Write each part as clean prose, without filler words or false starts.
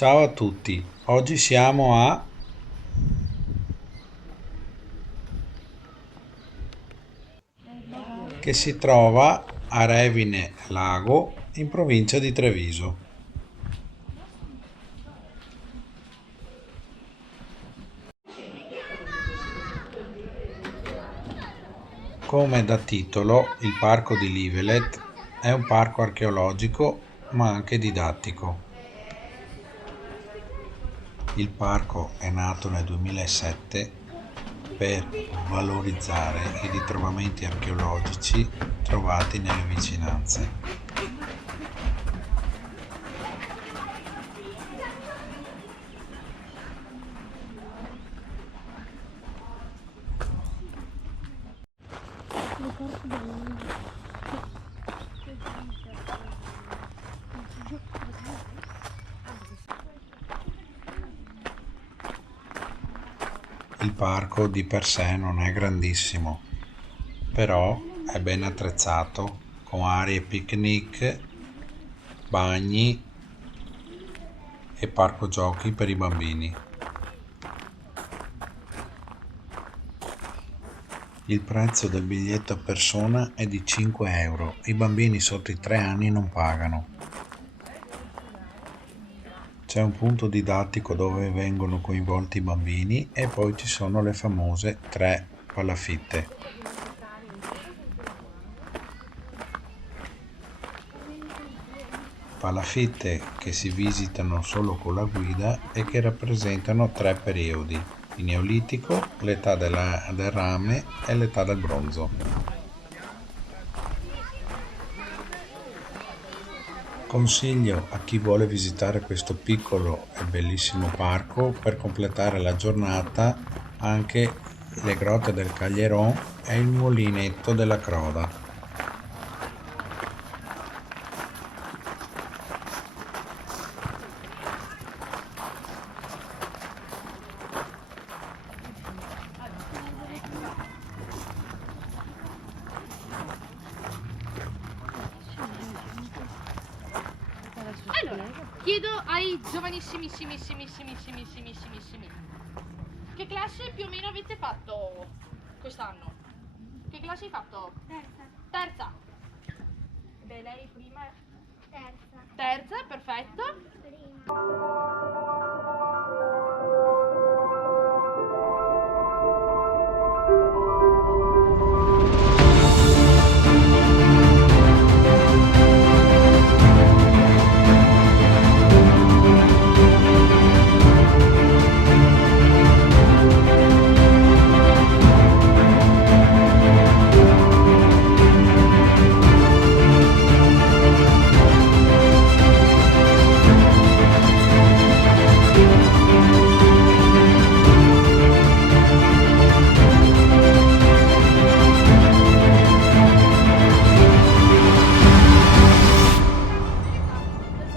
Ciao a tutti, oggi siamo a che si trova a Revine Lago in provincia di Treviso. Come da titolo, il parco di Livelet è un parco archeologico ma anche didattico. Il parco è nato nel 2007 per valorizzare i ritrovamenti archeologici trovati nelle vicinanze. Il parco di per sé non è grandissimo, però è ben attrezzato con aree picnic, bagni e parco giochi per i bambini. Il prezzo del biglietto a persona è di 5 euro. I bambini sotto i 3 anni non pagano. C'è un punto didattico dove vengono coinvolti i bambini e poi ci sono le famose 3 palafitte. Palafitte che si visitano solo con la guida e che rappresentano 3 periodi: il Neolitico, l'età del rame e l'età del bronzo. Consiglio a chi vuole visitare questo piccolo e bellissimo parco per completare la giornata anche le grotte del Caglieron e il mulinetto della Croda. Allora, chiedo ai giovanissimissimi, che classe più o meno avete fatto quest'anno? Che classe hai fatto? Terza. Terza. Beh, lei prima? Terza. Terza, perfetto. Prima.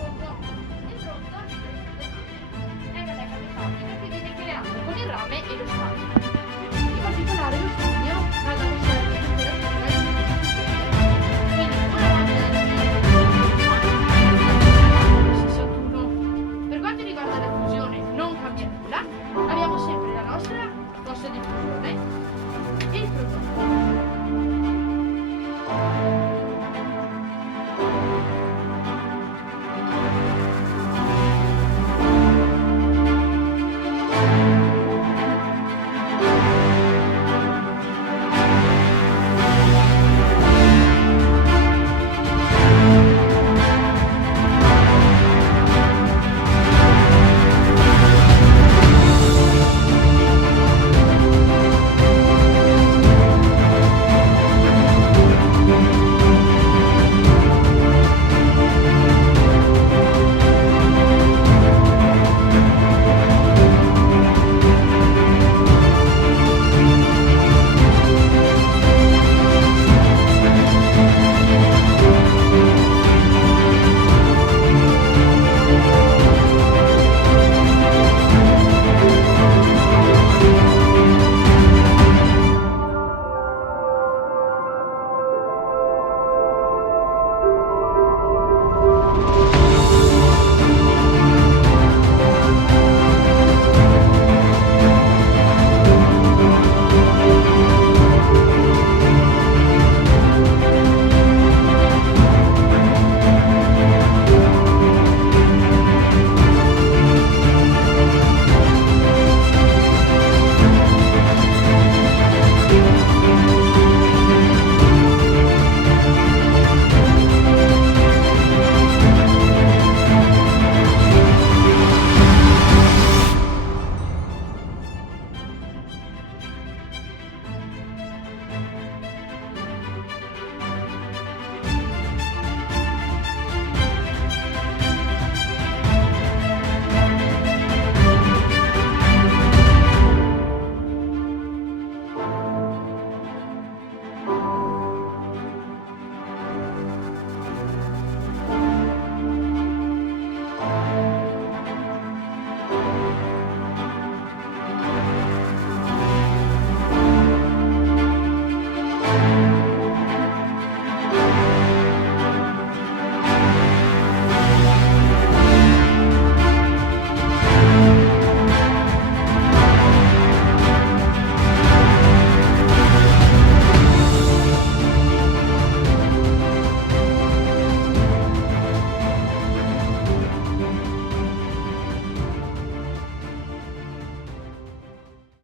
Il bronzo è una tecnica pratica che viene creata con il rame e lo spazio.